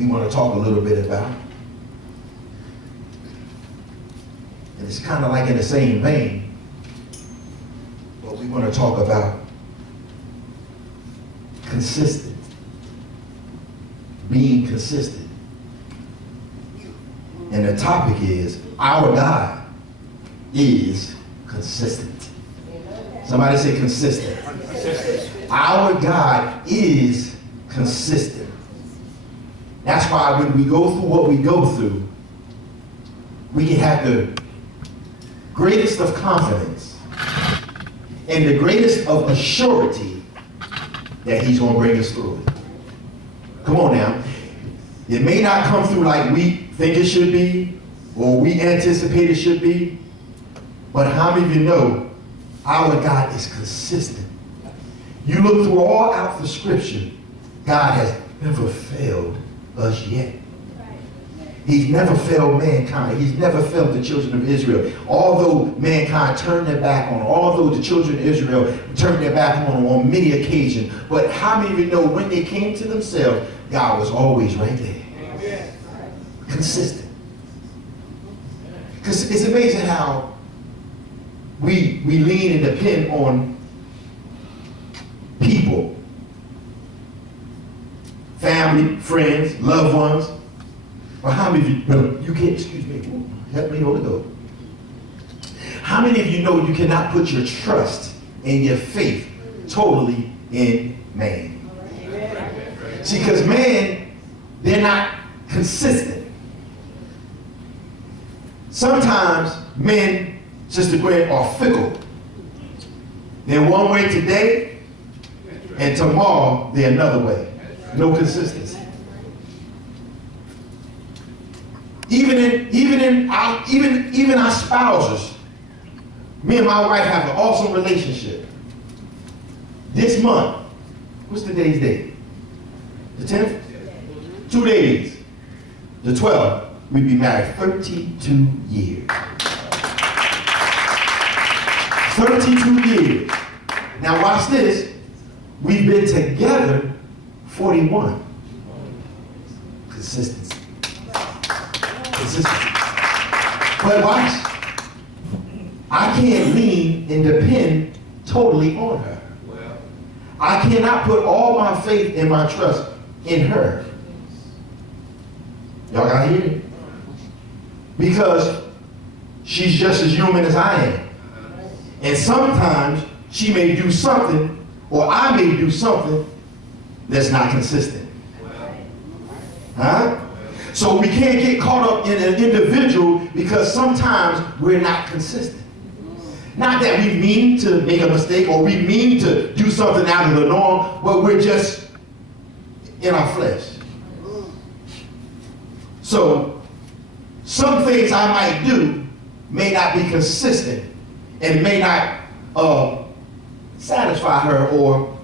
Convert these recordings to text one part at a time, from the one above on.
we want to talk a little bit about. And it's kind of like in the same vein, but we want to talk about consistent, being consistent. And the topic is, our God is consistent. Somebody say consistent. Our God is consistent. That's why when we go through what we go through, we can have the greatest of confidence and the greatest of assurity that he's going to bring us through it. Come on now. It may not come through like we think it should be or we anticipate it should be, but how many of you know our God is consistent? You look through all out the scripture, God has never failed us yet. He's never failed mankind. He's never failed the children of Israel. Although mankind turned their back on, although the children of Israel turned their back on many occasions, but how many of you know when they came to themselves, God was always right there. Amen. Consistent. Because it's amazing how we lean and depend on people, family, friends, loved ones. Or how many of you know you can't, excuse me, help me, Holy Ghost. How many of you know you cannot put your trust and your faith totally in man? See, because man, they're not consistent. Sometimes men, Sister Gwen, are fickle. They're one way today, and tomorrow they're another way. No consistency. Even our spouses, me and my wife have an awesome relationship. This month, what's today's date? The 10th? 2 days. The 12th, we'd be married 32 years. 32 years. Now watch this. We've been together 41. Consistency. But watch, I can't lean and depend totally on her. I cannot put all my faith and my trust in her. Y'all gotta hear it? Because she's just as human as I am. And sometimes she may do something, or I may do something that's not consistent. Huh? So we can't get caught up in an individual because sometimes we're not consistent. Not that we mean to make a mistake or we mean to do something out of the norm, but we're just in our flesh. So some things I might do may not be consistent and may not satisfy her or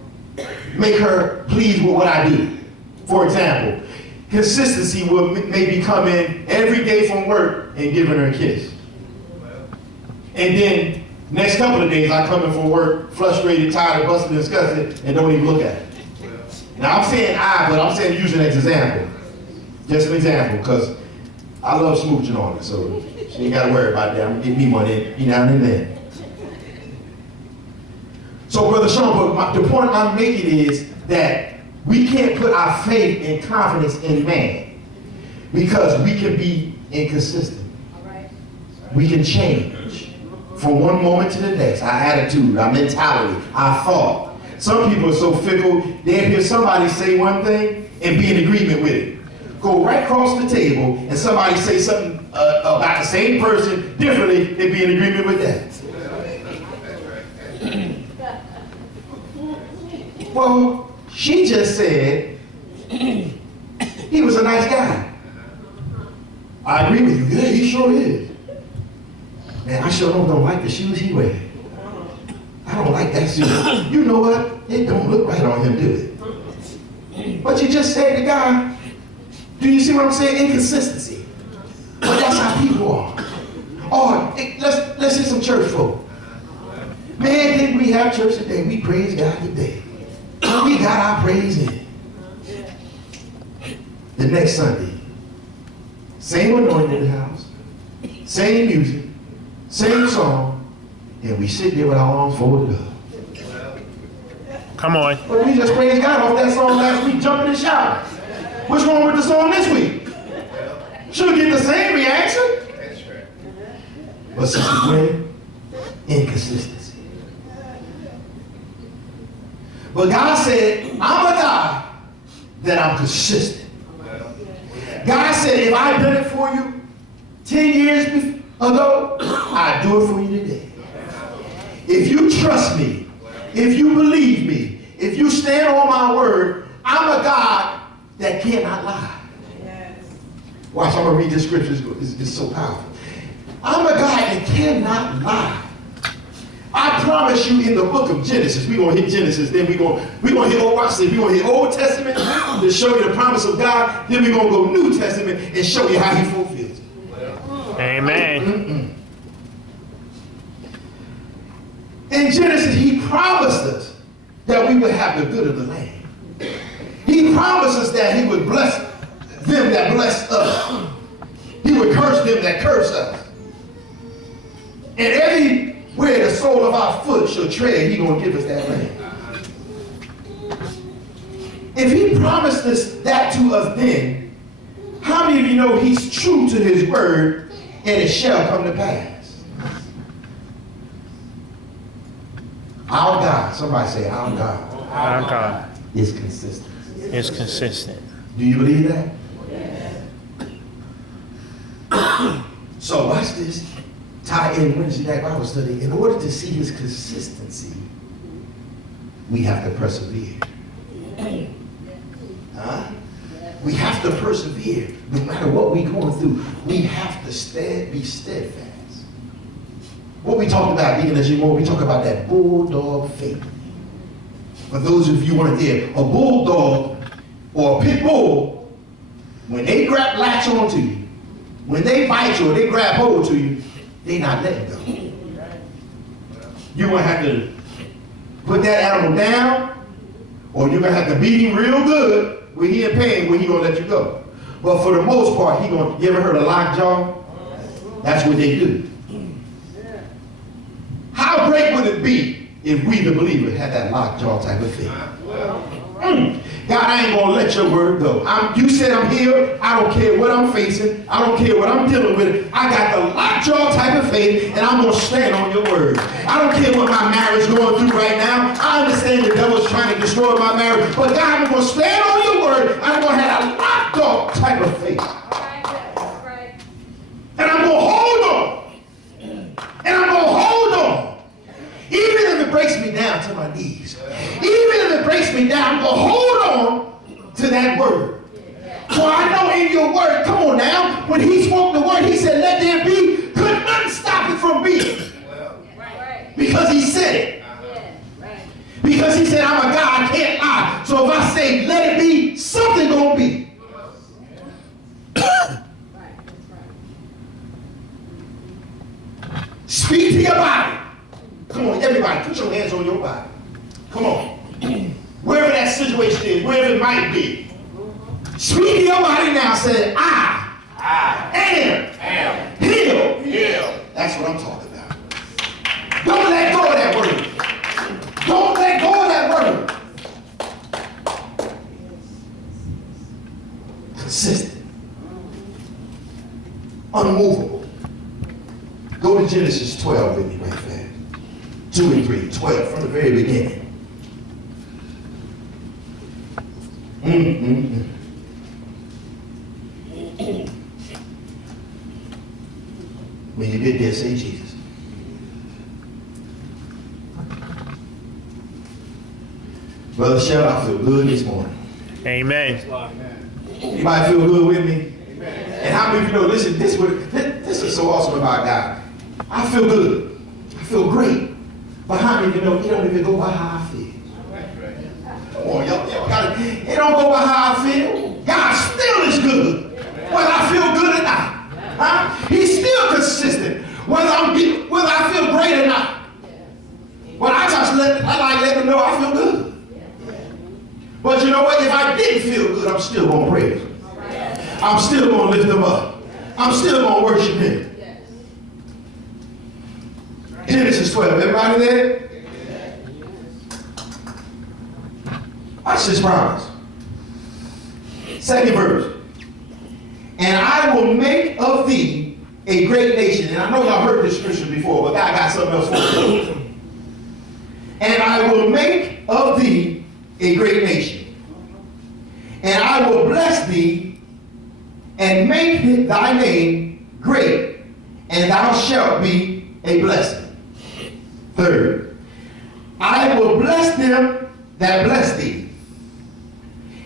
make her pleased with what I do. For example, consistency will maybe come in every day from work and giving her a kiss. And then next couple of days I come in from work frustrated, tired, busted, and disgusted, and don't even look at it. Now I'm saying but I'm saying use an example. Just an example, because I love smooching on her, so she ain't got to worry about that. I'm gonna get me one in, now and then. So Brother Sean, but the point I'm making is that we can't put our faith and confidence in man because we can be inconsistent. We can change from one moment to the next. Our attitude, our mentality, our thought. Some people are so fickle, they'll hear somebody say one thing and be in agreement with it. Go right across the table and somebody say something about the same person differently, they'll be in agreement with that. Well, she just said he was a nice guy. I agree with you. Yeah, he sure is. Man, I sure don't like the shoes he wears. I don't like that shoe. You know what? It don't look right on him, do it? But you just said the guy. Do you see what I'm saying? Inconsistency. But that's how people are. Oh, let's hear some church folk. Man, didn't we have church today? We praise God today. We got our praise in. The next Sunday, same anointing in the house, same music, same song, and we sit there with our arms folded up. Come on. But we just praised God off that song last week, jumping in the shower. What's wrong with the song this week? Should get the same reaction. But Sister Gwen, inconsistency. But God said, I'm a God that I'm consistent. God said, if I've done it for you 10 years ago, I do it for you today. If you trust me, if you believe me, if you stand on my word, I'm a God that cannot lie. Watch, I'm going to read this scripture. It's so powerful. I'm a God that cannot lie. I promise you in the book of Genesis, we're going to hit Genesis, then we're going to hit Old Testament to show you the promise of God, then we're going to go New Testament and show you how he fulfills it. Amen. In Genesis, he promised us that we would have the good of the land. He promised us that he would bless them that bless us. He would curse them that curse us. And everywhere the sole of our foot shall tread, he's going to give us that land. If he promised us that to us then, how many of you know he's true to his word and it shall come to pass? Our God, somebody say our God. Our God is consistent. is consistent. Do you believe that? So watch this. Tie in Wednesday night Bible study. In order to see his consistency, we have to persevere. Huh? We have to persevere. No matter what we're going through, we have to be steadfast. What we talked about, Deacon as you know, we talk about that bulldog faith. For those of you who weren't there, a bulldog or a pit bull, when they latch onto you, when they bite you or they grab hold to you, they're not letting go. You're going to have to put that animal down, or you're going to have to beat him real good when he in pain, when he going to let you go. But for the most part, you ever heard of lockjaw? That's what they do. How great would it be if we, the believer, had that lockjaw type of faith? God, I ain't going to let your word go. You said I'm here. I don't care what I'm facing. I don't care what I'm dealing with. I got the lockjaw type of faith, and I'm going to stand on your word. I don't care what my marriage is going through right now. I understand the devil's trying to destroy my marriage, but God, I'm going to stand on your word. I'm going to have a lockjaw type of faith. And I'm going to hold on. And I'm going to hold on. Even if it breaks me down to my knees. Even if it breaks me down, I'm going to hold on to that word. For I know in your word, come on now, when he spoke the word, he said, let there be, could nothing stop it from being. Because he said it. Because he said, I'm a God, I can't lie. So if I say, let it be, something going to be. Speak to your body. Come on, everybody, put your hands on your body. Come on. Wherever that situation is, wherever it might be. Speak to your body now. Say, I am healed. That's what I'm talking about. Don't let go of that word. Don't let go of that word. Consistent. Unmovable. Go to Genesis 12 with me right fast. 2 and 3, 12, from the very beginning. When you get there, say Jesus. Brother Shell, I feel good this morning. Amen. Anybody feel good with me? Amen. And how many of you know, listen, this is so awesome about God. I feel good. I feel great. But how many of you know, it don't even go by how I feel? Come on, y'all got it. It don't go by how I feel. God still is good, whether I feel good or not. Huh? He's still consistent, whether I feel great or not. But I like letting them know I feel good. But you know what? If I didn't feel good, I'm still going to praise him. I'm still going to lift him up. I'm still going to worship him. Genesis 12. Everybody there? Watch this promise. Second verse. And I will make of thee a great nation. And I know y'all heard this scripture before, but God got something else for you. And I will make of thee a great nation. And I will bless thee and make thy name great, and thou shalt be a blessing. Third, I will bless them that bless thee,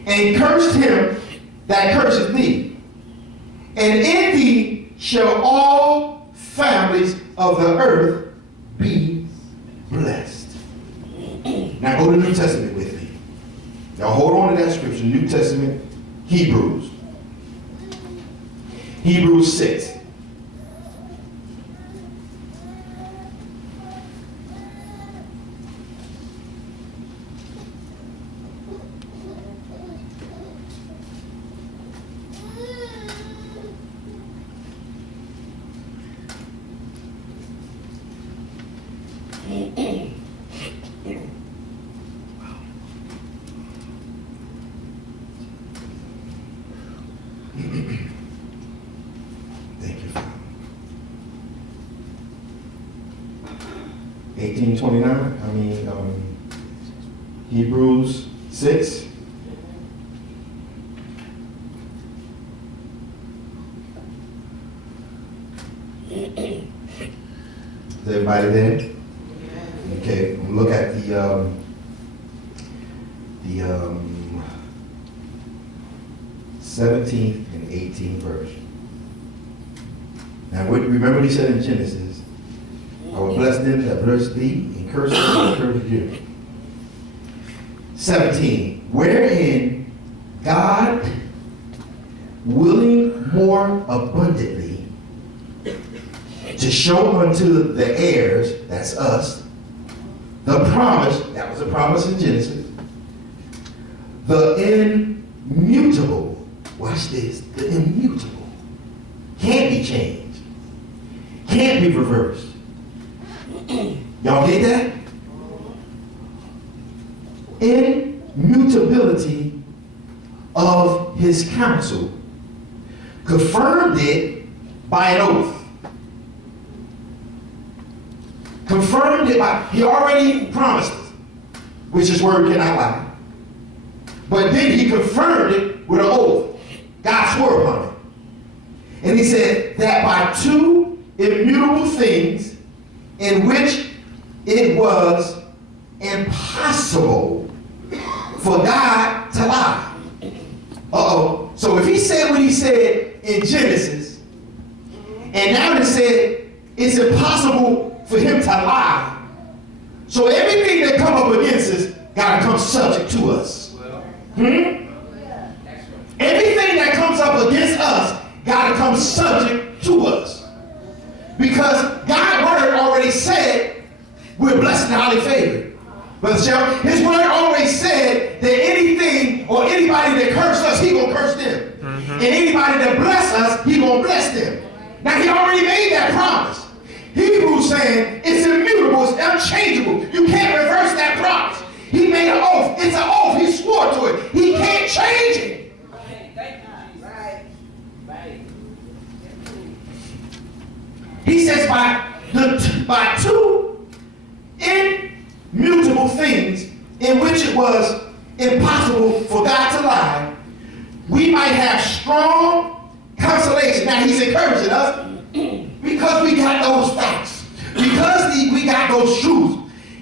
and curse him that curseth thee. And in thee shall all families of the earth be blessed. Now go to the New Testament with me. Now hold on to that scripture, New Testament, Hebrews. Hebrews 6. Thank you, Father. 1829, Hebrews 6. Is everybody there? Okay, look at the 17th and 18th verse. Now, remember what he said in Genesis, I will bless them that bless thee, and curse them that curse you. 17, wherein God, willing more abundantly to show unto the heirs, that's us, the promise, that was a promise in Genesis, the immutable, watch this, the immutable, can't be changed, can't be reversed. Y'all get that? Immutability of his counsel, confirmed it by an oath. Confirmed it by, he already promised it, which his word cannot lie. But then he confirmed it with an oath. God swore upon it. And he said that by two immutable things in which it was impossible for God to lie. Uh-oh. So if he said what he said in Genesis, and now he said it's impossible for him to lie, so everything that come up against us got to come subject to us. Everything that comes up against us got to come subject to us. Because God's word already said we're blessed and highly favored. Brother Shell, his word always said that anything or anybody that curses us, he gonna curse them. And anybody that bless us, he gonna bless them. Now he already made that promise. Hebrews saying it's immutable, it's unchangeable. You can't reverse that promise. He made an oath. It's an oath. He swore to it. He can't change it. He says by two immutable things in which it was impossible for God to lie, we might have strong consolation. Now he's encouraging us because we got those facts, because we got those truths.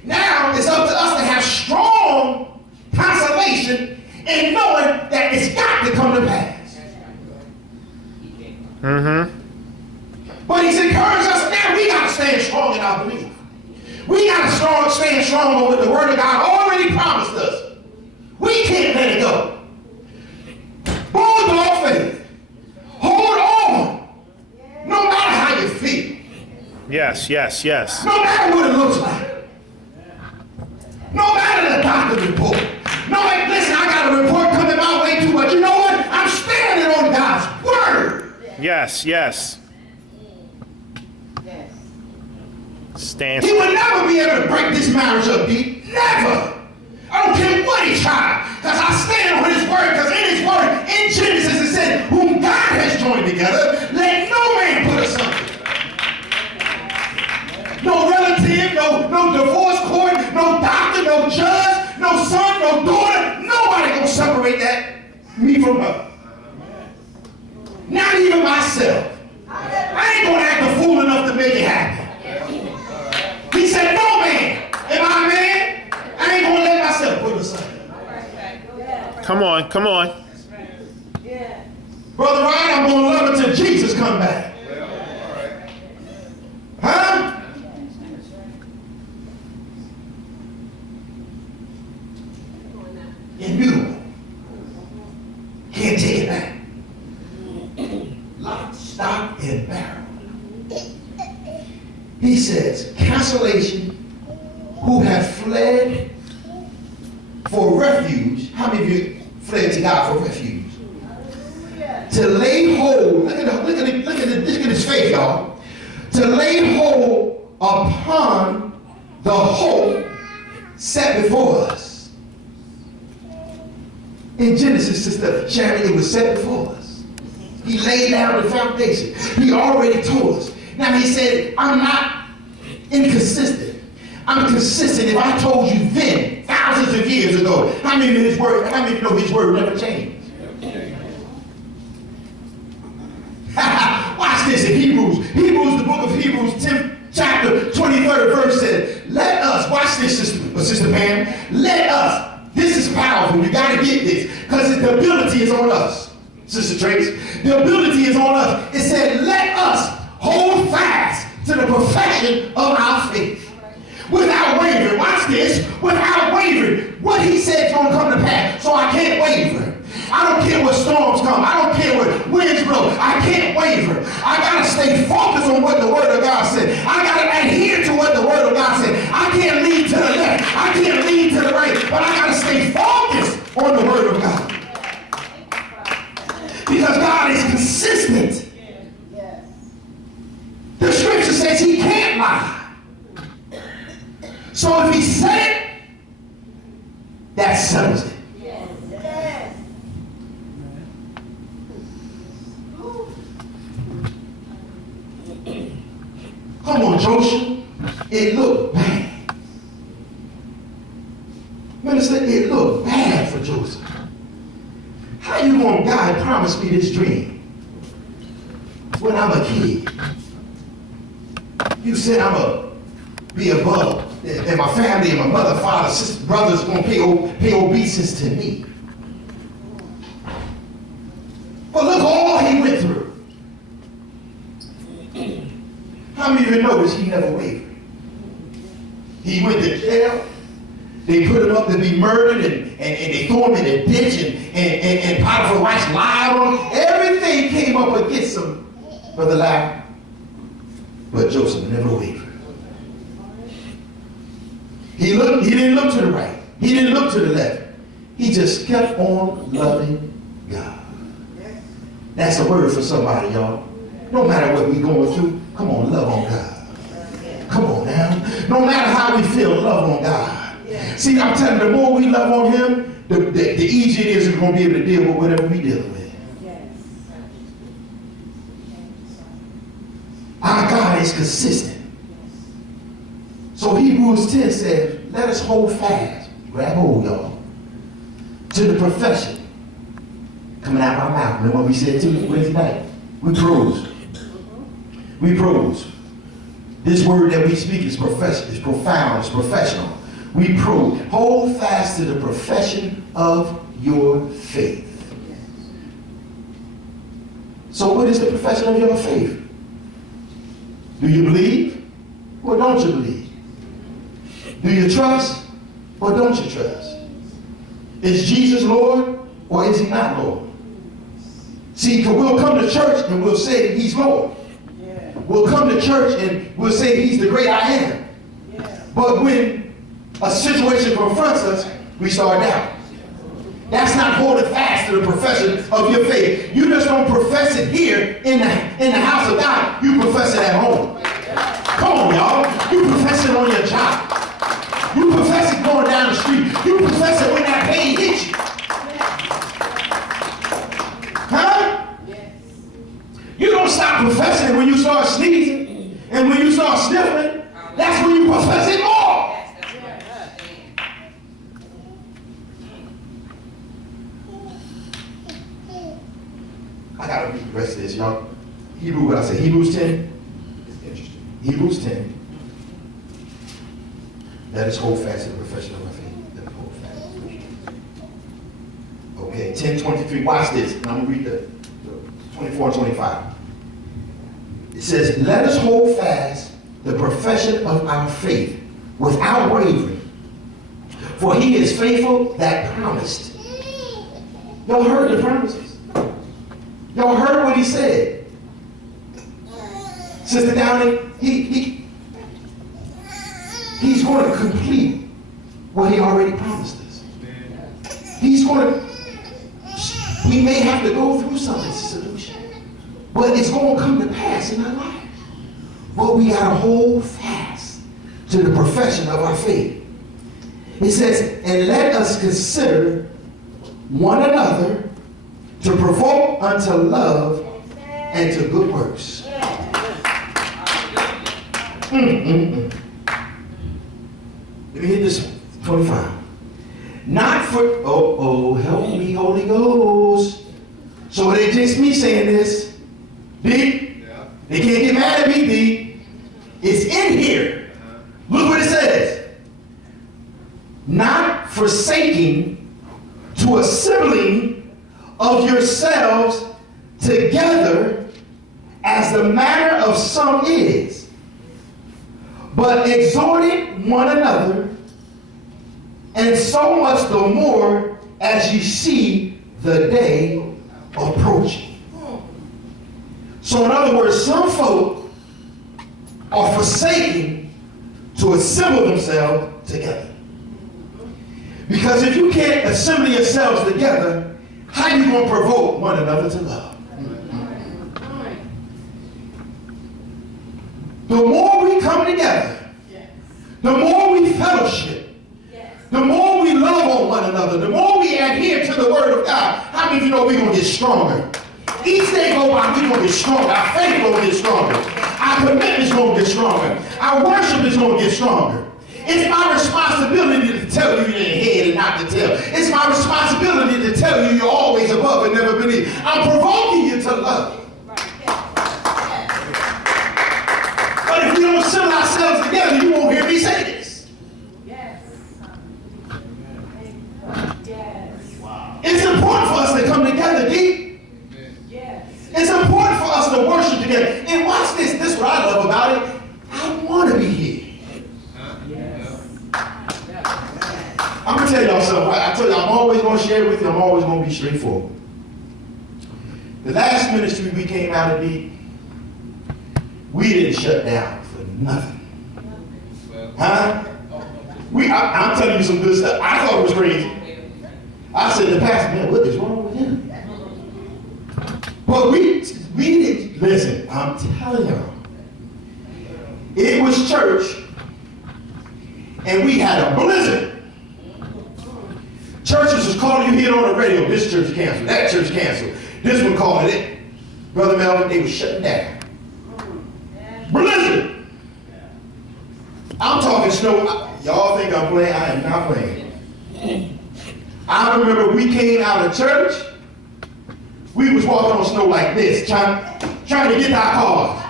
Now it's up to us to have strong consolation in knowing that it's got to come to pass. But he's encouraged us now. We got to stand strong in our belief. We got to stand strong on what the word of God already promised us. We can't let it go. Bulldog faith. Hold on. No matter how you feel. Yes, yes, yes. No matter what it looks like. No matter the doctor's report. No, listen, I got a report coming my way too, but you know what? I'm standing on God's word. Yes, yes. Stand. He would never be able to break this marriage up, D. Never. I don't care what he tried, because I stand on his word, because in his word, in Genesis, it said, whom God has joined together, let no man put asunder. No relative, no divorce court, no doctor, no judge, no son, no daughter, nobody gonna separate me from her. Not even myself. I ain't gonna act a fool enough to make it happen. He said, no man. Am I a man? I ain't gonna let myself put asunder. Come on, come on. Brother Ryan, I'm gonna love it till Jesus come back. Huh? Immutable. Can't take it back. Lock, stock, and barrel. He says, cancellation, who have fled for refuge. How many of you fled to God for refuge? To lay hold, look at his faith, y'all. To lay hold upon the hope set before us. In Genesis, Sister Sharon, it was set before us. He laid down the foundation. He already told us. Now he said, I'm not inconsistent. I'm consistent. If I told you then, thousands of years ago, how many of you know his word never changed? Watch this in Hebrews. The book of Hebrews, 10th chapter, 23rd verse says, let us, watch this, Sister Pam, let us, this is powerful, you got to get this, because the ability is on us, Sister Trace. The ability is on us. It said, let us hold fast to the perfection of our faith. Without wavering, watch this, without wavering. What he said is going to come to pass, so I can't waver. I don't care what storms come. I don't care what winds blow. I can't waver. I got to stay focused on what the Word of God said. I got to adhere to what the Word of God said. I can't lean to the left. I can't lean to the right. But I got to stay focused on the Word of God. Because God is consistent. The scripture says he can't lie. So if he said it, that settles it. Come on, Joshua. It looked bad. Minister, it looked bad for Joseph. How you want God promise me this dream when I'm a kid? You said I'm going to be above, and my family and my mother, father, sister, brothers going to pay obeisance to me. But look all he went through. How many of you notice he never wavered? He went to jail. They put him up to be murdered, and they threw him in a ditch, and Potiphar's wife lied on him. Everything came up against him, Brother Larry. But Joseph never wavered. He didn't look to the right. He didn't look to the left. He just kept on loving God. That's a word for somebody, y'all. No matter what we're going through, come on, love on God. Come on now. No matter how we feel, love on God. See, I'm telling you, the more we love on him, the easier it is we're going to be able to deal with whatever we're dealing with. Our God is consistent. So Hebrews 10 says, let us hold fast, grab hold, y'all, to the profession coming out of our mouth. Remember what we said too Wednesday night? We prose. We prose. This word that we speak is profession, it's profound, it's professional. We prove. Hold fast to the profession of your faith. So what is the profession of your faith? Do you believe or don't you believe? Do you trust or don't you trust? Is Jesus Lord or is he not Lord? See, because we'll come to church and we'll say he's Lord. We'll come to church and we'll say he's the great I am. But when a situation confronts us, we start doubting. That's not holding fast to the profession of your faith. You just don't profess it here in the house of God. You profess it at home. Come on, y'all. You profess it on your job. You profess it going down the street. You profess it when that pain hits you. Huh? You don't stop professing it when you start sneezing and when you start sniffling. That's when you profess it more. I gotta read the rest of this, y'all. Hebrews 10. It's interesting. Hebrews 10. Let us hold fast to the profession of our faith. Let us hold fast. Okay, 10:23. Watch this. And I'm gonna read the 24 and 25. It says, let us hold fast the profession of our faith without wavering. For he is faithful that promised. Y'all heard the promises. Y'all heard what he said. Sister Downey, he's going to complete what he already promised us. He's going to, we may have to go through some solution, but it's going to come to pass in our life. But we got to hold fast to the profession of our faith. It says, and let us consider one another to provoke unto love and to good works. Let me hit this one. 25. Not for, help me, Holy Ghost. So it ain't just me saying this. D, they can't get mad at me, D. It's in here. Look what it says. Not forsaking to assembling of yourselves together as the manner of some is, but exhorting one another, and so much the more as you see the day approaching. So in other words, some folk are forsaking to assemble themselves together. Because if you can't assemble yourselves together, how are you going to provoke one another to love? The more we come together, the more we fellowship, the more we love on one another, the more we adhere to the word of God, how many of you know we're going to get stronger? Each day go by, we're going to get stronger. Our faith going to get stronger. Our commitment is going to get stronger. Our worship is going to get stronger. It's my responsibility to tell you you're ahead and not to tell. It's my responsibility to tell you you're always above and never beneath. I'm provoking you to love. But if we don't assemble ourselves together, you won't hear me say this. Yes. It's important for us to come together, D. Yes. It's important for us to worship together. And watch this. This is what I love about it. I want to be here. I'm going to tell y'all something. I tell you, I'm always going to share it with you. I'm always going to be straightforward. The last ministry we came out of, we didn't shut down for nothing. Huh? I'm telling you some good stuff. I thought it was crazy. I said to the pastor, man, what is wrong with him? But we didn't, listen, I'm telling y'all. It was church, and we had a blizzard. Churches was calling you here on the radio. This church canceled. That church canceled. This one calling it. Brother Melvin, they were shutting down. Blizzard. I'm talking snow. Y'all think I'm playing? I am not playing. I remember we came out of church. We was walking on snow like this, trying to get to our cars.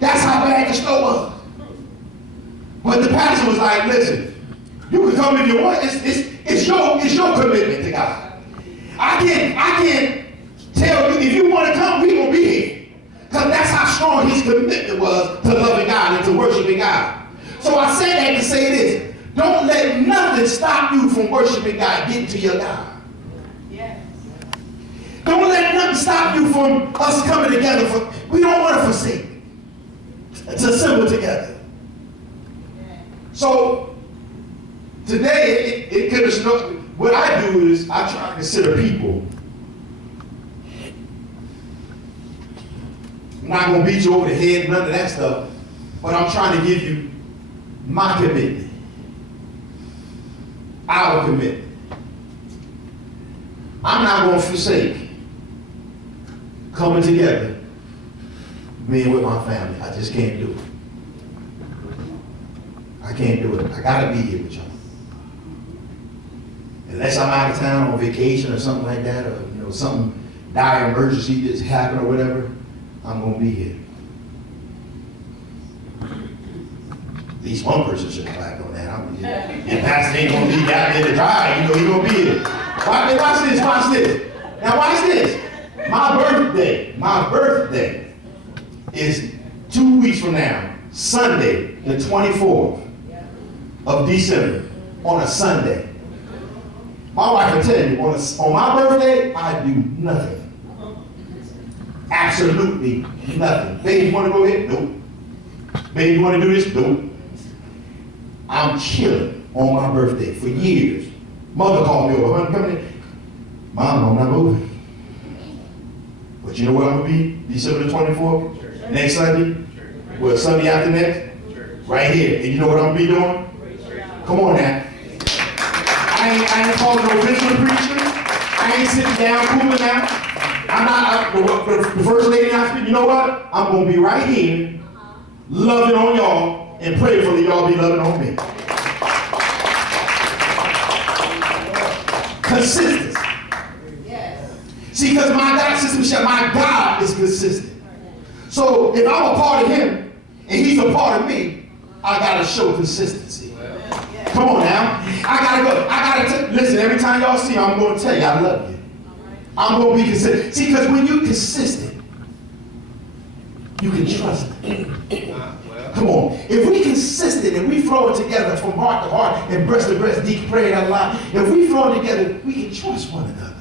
That's how bad the snow was. But the pastor was like, listen, you can come if you want. It's your commitment to God. I can't tell you if you want to come, we gonna be here. Because that's how strong his commitment was to loving God and to worshiping God. So I say that to say this. Don't let nothing stop you from worshiping God, getting to your God. Yes. Don't let nothing stop you from us coming together. We don't want to forsake. To assemble together. So today it could have snowed. what I do is I try to consider people. I'm not going to beat you over the head, none of that stuff, but I'm trying to give you my commitment, our commitment. I'm not going to forsake coming together, being with my family. I just can't do it. I can't do it. I got to be here with y'all. Unless I'm out of town on vacation or something like that, or some dire emergency that's happened or whatever, I'm going to be here. At least one person should clap on that. Your pastor ain't going to be out there to drive. He's going to be here. Watch this, watch this. Now watch this. My birthday is 2 weeks from now, Sunday, the 24th of December, on a Sunday. My wife will tell you, on my birthday, I do nothing. Absolutely nothing. Baby, you want to go ahead? Nope. Baby, you want to do this? Nope. I'm chilling on my birthday for years. Mother called me over, honey, come in. Mom, I'm not moving. But you know where I'm going to be? December the 24th? Next Sunday? Well, Sunday after next? Right here. And you know what I'm going to be doing? Come on now. I ain't calling no visual preacher. I ain't sitting down cooling out. I'm not, the first lady I speak, you know what? I'm going to be right here, loving on y'all, and prayerfully y'all be loving on me. Consistency. Yes. See, because my God, Sister Michelle, my God is consistent. So if I'm a part of him, and he's a part of me, I got to show consistency. Come on now. Listen, every time y'all see me, I'm going to tell you I love you. I'm going to be consistent. See, because when you're consistent, you can trust me. Come on. If we consistent and we flow together from heart to heart and breast to breast, deep praying out loud, if we flow together, we can trust one another.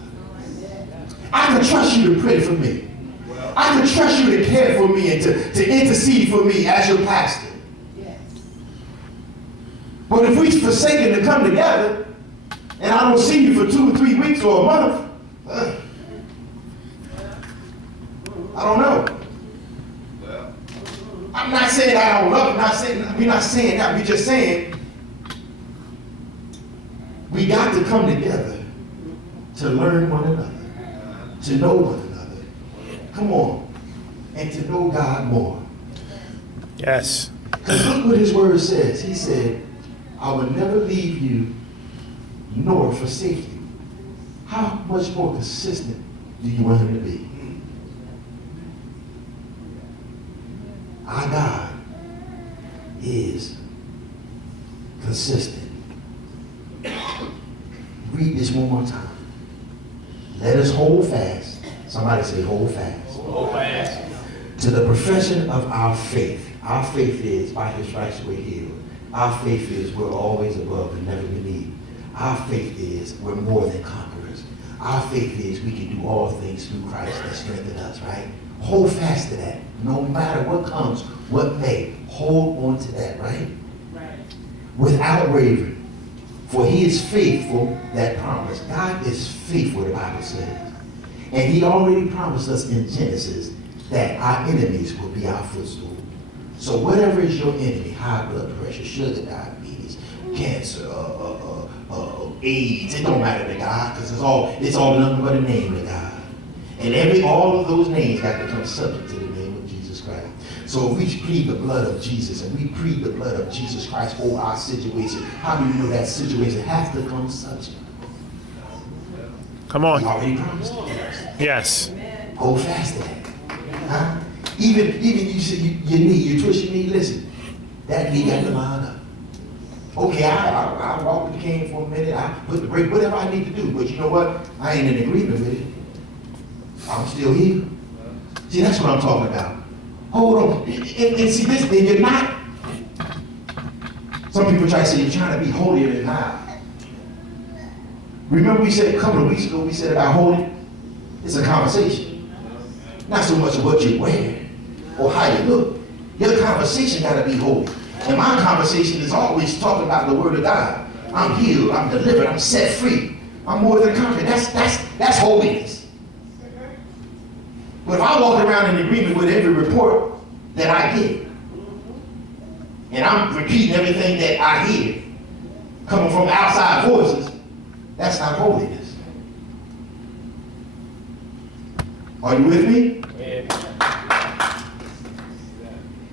I can trust you to pray for me. I can trust you to care for me and to intercede for me as your pastor. But if we forsaken to come together, and I don't see you for 2 or 3 weeks or a month, I don't know. I'm not saying I don't love you. We're not saying that. We're just saying we got to come together to learn one another, to know one another. Come on. And to know God more. Yes. Because look what his word says. He said, I will never leave you nor forsake you. How much more consistent do you want him to be? Our God is consistent. Read this one more time. Let us hold fast. Somebody say hold fast. Hold fast. To the profession of our faith. Our faith is by his stripes we're healed. Our faith is we're always above and never beneath. Our faith is we're more than conquerors. Our faith is we can do all things through Christ that strengthen us, right? Hold fast to that. No matter what comes, what may, hold on to that, right? Right. Without wavering. For he is faithful that promise. God is faithful, the Bible says. And he already promised us in Genesis that our enemies will be our footstool. So whatever is your enemy, high blood pressure, sugar, diabetes, cancer, AIDS, it don't matter to God, because it's all nothing but a name to God. And all of those names got to come subject to the name of Jesus Christ. So if we plead the blood of Jesus and we plead the blood of Jesus Christ over our situation, how do you know that situation has to come subject? Come He on. already promised it. Yes. Hold fast to that. Huh? Even you see your knee, you twist your knee, listen, that knee got to line up. Okay, I walk with the cane for a minute, I put the brake, whatever I need to do, but you know what? I ain't in agreement with it. I'm still here. See, that's what I'm talking about. Hold on. And see this, and you're not. Some people try to say you're trying to be holier than thou. Remember we said a couple of weeks ago, we said about holy? It's a conversation. Not so much of what you wear or how you look. Your conversation got to be holy. And my conversation is always talking about the word of God. I'm healed, I'm delivered, I'm set free. I'm more than conqueror. That's holiness. But if I walk around in agreement with every report that I get, and I'm repeating everything that I hear coming from outside voices, that's not holiness. Are you with me?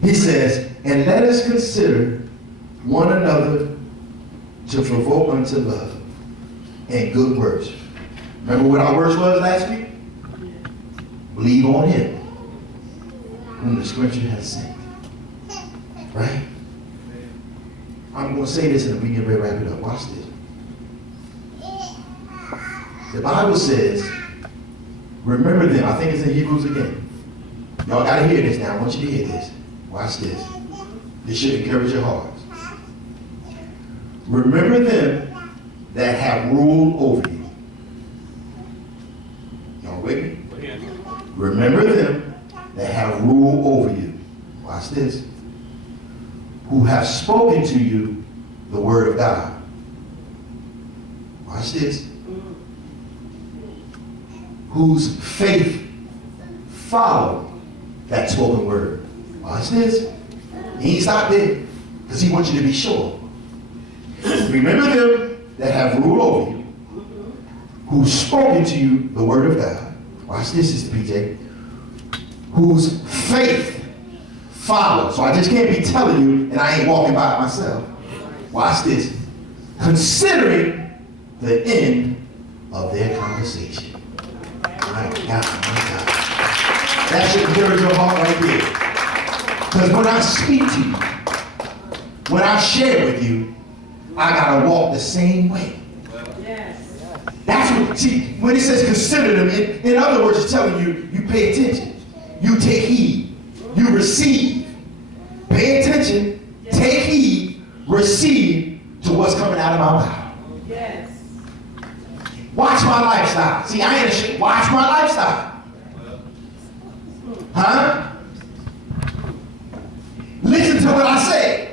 He says, and let us consider one another to provoke unto love and good works. Remember what our verse was last week? Believe on him whom the scripture has sent. Right? I'm going to say this and we get ready to wrap it up. Watch this. The Bible says, remember them. I think it's in Hebrews again. Y'all got to hear this now. I want you to hear this. Watch this. This should encourage your hearts. Remember them that have ruled over you. Y'all with me? Remember them that have ruled over you. Watch this. Who have spoken to you the word of God. Watch this. Whose faith followed that spoken word. Watch this. He ain't stopped there because he wants you to be sure. Remember them that have ruled over you, who's spoken to you the word of God. Watch this, Sister PJ. Whose faith followed. So I just can't be telling you and I ain't walking by it myself. Watch this. Considering the end of their conversation. My God, my God. That should encourage your heart right there. Because when I speak to you, when I share with you, I gotta walk the same way. Yes. That's what, see, when it says consider them, in other words, it's telling you, you pay attention. You take heed. You receive. Pay attention, take heed, receive to what's coming out of my mouth. Yes. Watch my lifestyle. See, I ain't ashamed. Watch my lifestyle. Huh? Listen to what I say.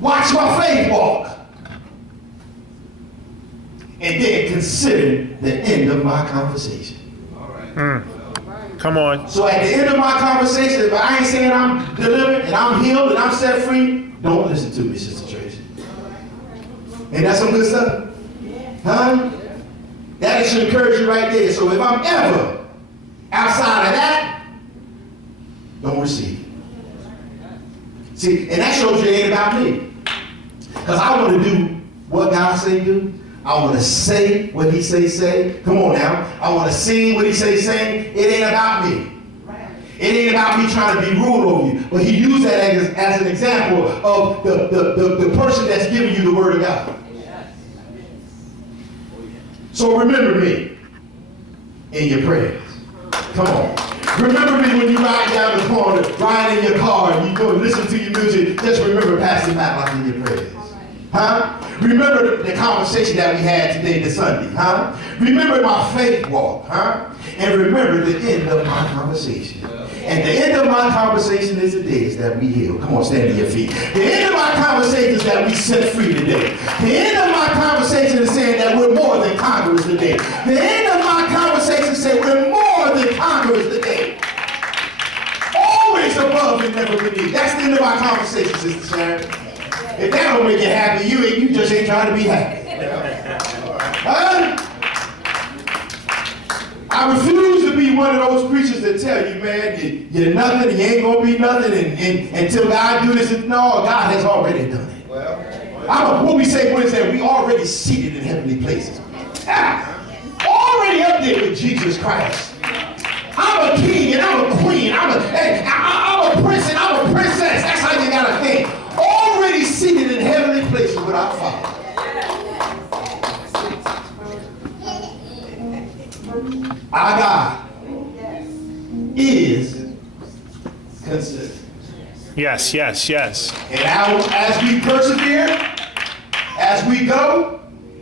Watch my faith walk. And then consider the end of my conversation. Come on. So at the end of my conversation, if I ain't saying I'm delivered and I'm healed and I'm set free, don't listen to me, Sister Tracy. Ain't that some good stuff? Huh? That should encourage you right there. So if I'm ever outside of that, don't receive it. See, and that shows you it ain't about me. Because I want to do what God say do. I want to say what he say. Come on now. I want to sing what he say sing. It ain't about me. It ain't about me trying to be ruled over you. But he used that as an example of the person that's giving you the word of God. So remember me in your prayers. Come on. Remember me when you ride down the corner, ride in your car, and you go listen to your music. Just remember Pastor Matllock in your prayers. Huh? Remember the conversation that we had today this Sunday, huh? Remember my faith walk, huh? And remember the end of my conversation. And the end of my conversation is the days that we heal. Come on, stand to your feet. The end of my conversation is that we set free today. The end of my conversation is saying that we're more than conquerors today. The end of my conversation is saying we're more than conquerors today. Always above and never beneath. That's the end of my conversation, Sister Sharon. If that don't make you happy, you just ain't trying to be happy. Huh? I refuse to be one of those preachers that tell you, man, you're nothing and you ain't going to be nothing and until God do this. No, God has already done it. What we say Wednesday, we already seated in heavenly places. Already up there with Jesus Christ. I'm a king and I'm a queen. I'm a prince and I'm a princess. That's how you got to think. Already seated in heavenly places with our Father. Our God is consistent. Yes, yes, yes. And as we persevere, as we go,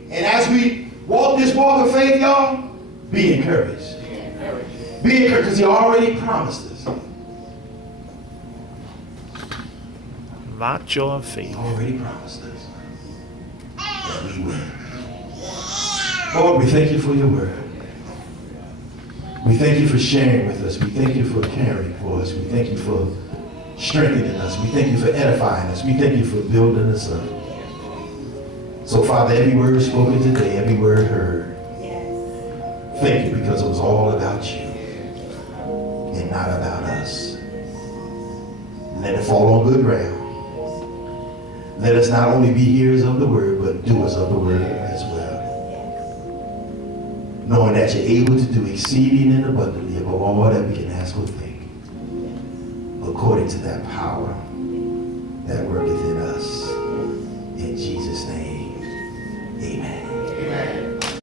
and as we walk this walk of faith, y'all, be encouraged. Be encouraged because he already promised us. Not your faith. He already promised us. we will. Lord, we thank you for your word. We thank you for sharing with us. We thank you for caring for us. We thank you for strengthening us. We thank you for edifying us. We thank you for building us up. So, Father, every word spoken today, every word heard, thank you because it was all about you and not about us. Let it fall on good ground. Let us not only be hearers of the word, but doers of the word as well. Knowing that you're able to do exceeding and abundantly above all that we can ask or think, according to that power that worketh in us. In Jesus' name, amen. Amen.